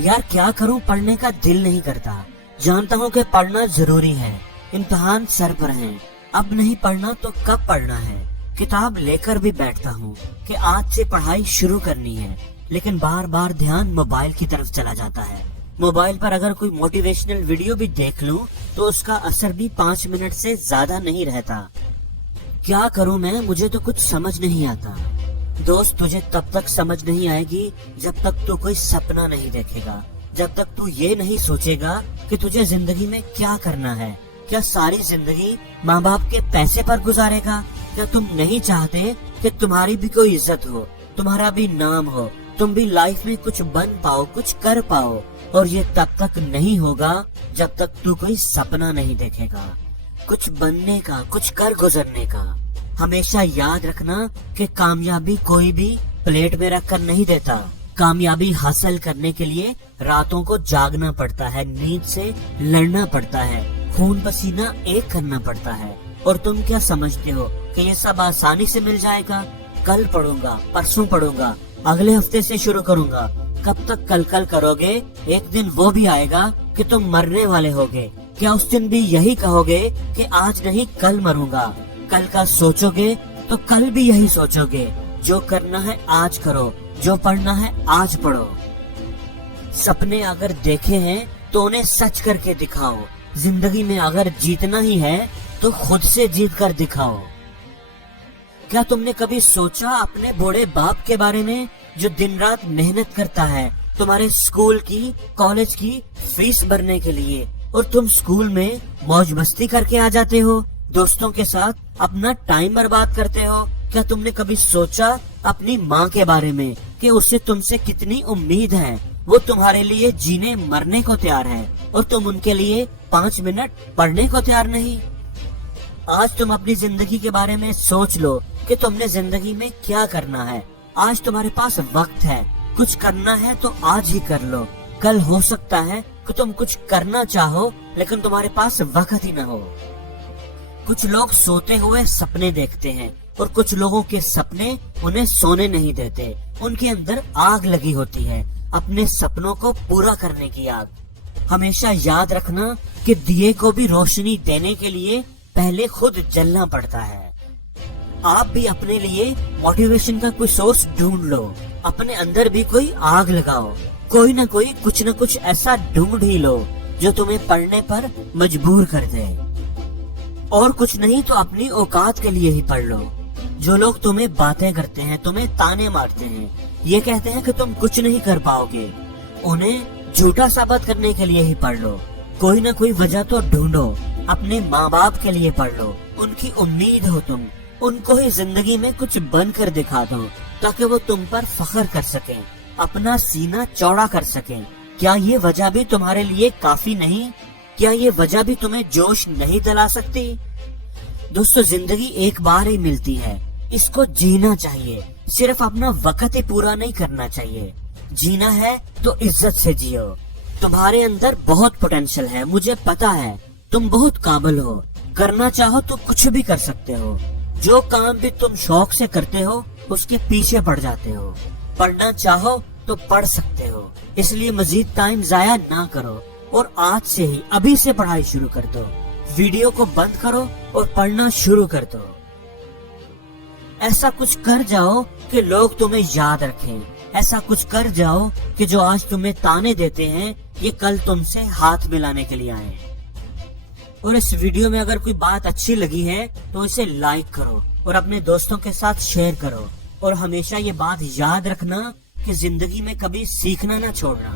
यार क्या करूं, पढ़ने का दिल नहीं करता। जानता हूं कि पढ़ना जरूरी है, इम्तिहान सर पर हैं। अब नहीं पढ़ना तो कब पढ़ना है। किताब लेकर भी बैठता हूं कि आज से पढ़ाई शुरू करनी है, लेकिन बार बार ध्यान मोबाइल की तरफ चला जाता है। मोबाइल पर अगर कोई मोटिवेशनल वीडियो भी देख लूं तो उसका असर भी 5 मिनट से ज्यादा नहीं रहता। क्या करूं मैं, मुझे तो कुछ समझ नहीं आता। दोस्त, तुझे तब तक समझ नहीं आएगी जब तक तू कोई सपना नहीं देखेगा, जब तक तू ये नहीं सोचेगा कि तुझे जिंदगी में क्या करना है। क्या सारी जिंदगी माँ बाप के पैसे पर गुजारेगा? क्या तुम नहीं चाहते कि तुम्हारी भी कोई इज्जत हो, तुम्हारा भी नाम हो, तुम भी लाइफ में कुछ बन पाओ, कुछ कर पाओ? और ये तब तक नहीं होगा जब तक तू कोई सपना नहीं देखेगा, कुछ बनने का, कुछ कर गुजरने का। हमेशा याद रखना कि कामयाबी कोई भी प्लेट में रख कर नहीं देता। कामयाबी हासिल करने के लिए रातों को जागना पड़ता है, नींद से लड़ना पड़ता है, खून पसीना एक करना पड़ता है। और तुम क्या समझते हो कि ये सब आसानी से मिल जाएगा? कल पढ़ूंगा, परसों पढ़ूंगा, अगले हफ्ते से शुरू करूंगा। कब तक कल कल करोगे? एक दिन वो भी आएगा कि तुम मरने वाले होगे। क्या उस दिन भी यही कहोगे कि आज नहीं कल मरूंगा? कल का सोचोगे तो कल भी यही सोचोगे। जो करना है आज करो, जो पढ़ना है आज पढ़ो। सपने अगर देखे हैं तो उन्हें सच करके दिखाओ। जिंदगी में अगर जीतना ही है तो खुद से जीत कर दिखाओ। क्या तुमने कभी सोचा अपने बूढ़े बाप के बारे में, जो दिन रात मेहनत करता है तुम्हारे स्कूल की, कॉलेज की फीस भरने के लिए, और तुम स्कूल में मौज मस्ती करके आ जाते हो, दोस्तों के साथ अपना टाइम बर्बाद करते हो? क्या तुमने कभी सोचा अपनी माँ के बारे में कि उसे तुमसे कितनी उम्मीद है? वो तुम्हारे लिए जीने मरने को तैयार है और तुम उनके लिए 5 मिनट पढ़ने को तैयार नहीं। आज तुम अपनी जिंदगी के बारे में सोच लो कि तुमने जिंदगी में क्या करना है। आज तुम्हारे पास वक्त है, कुछ करना है तो आज ही कर लो। कल हो सकता है कि तुम कुछ करना चाहो लेकिन तुम्हारे पास वक्त ही न हो। कुछ लोग सोते हुए सपने देखते हैं और कुछ लोगों के सपने उन्हें सोने नहीं देते। उनके अंदर आग लगी होती है, अपने सपनों को पूरा करने की आग। हमेशा याद रखना कि दिए को भी रोशनी देने के लिए पहले खुद जलना पड़ता है। आप भी अपने लिए मोटिवेशन का कोई सोर्स ढूंढ लो, अपने अंदर भी कोई आग लगाओ। कोई ना कोई कुछ न कुछ ऐसा ढूंढ ही लो जो तुम्हें पढ़ने पर मजबूर कर दे। और कुछ नहीं तो अपनी औकात के लिए ही पढ़ लो। जो लोग तुम्हें बातें करते हैं, तुम्हें ताने मारते हैं, ये कहते हैं कि तुम कुछ नहीं कर पाओगे, उन्हें झूठा साबित करने के लिए ही पढ़ लो। कोई ना कोई वजह तो ढूंढो। अपने माँ बाप के लिए पढ़ लो, उनकी उम्मीद हो तुम, उनको ही जिंदगी में कुछ बन कर दिखा दो ताकि वो तुम पर फख्र कर सकें, अपना सीना चौड़ा कर सकें। क्या ये वजह भी तुम्हारे लिए काफी नहीं? क्या ये वजह भी तुम्हें जोश नहीं दिला सकती? दोस्तों, जिंदगी एक बार ही मिलती है, इसको जीना चाहिए। सिर्फ अपना वक्त ही पूरा नहीं करना चाहिए। जीना है तो इज्जत से जियो। तुम्हारे अंदर बहुत पोटेंशियल है, मुझे पता है। तुम बहुत काबिल हो, करना चाहो तो कुछ भी कर सकते हो। जो काम भी तुम शौक से करते हो उसके पीछे पड़ जाते हो। पढ़ना चाहो तो पढ़ सकते हो, इसलिए मजीद टाइम जाया ना करो और आज से ही, अभी से पढ़ाई शुरू कर दो। वीडियो को बंद करो और पढ़ना शुरू कर दो। ऐसा कुछ कर जाओ कि लोग तुम्हें याद रखें। ऐसा कुछ कर जाओ कि जो आज तुम्हें ताने देते हैं ये कल तुमसे हाथ मिलाने के लिए आए। और इस वीडियो में अगर कोई बात अच्छी लगी है तो इसे लाइक करो और अपने दोस्तों के साथ शेयर करो। और हमेशा ये बात याद रखना कि जिंदगी में कभी सीखना ना छोड़ना।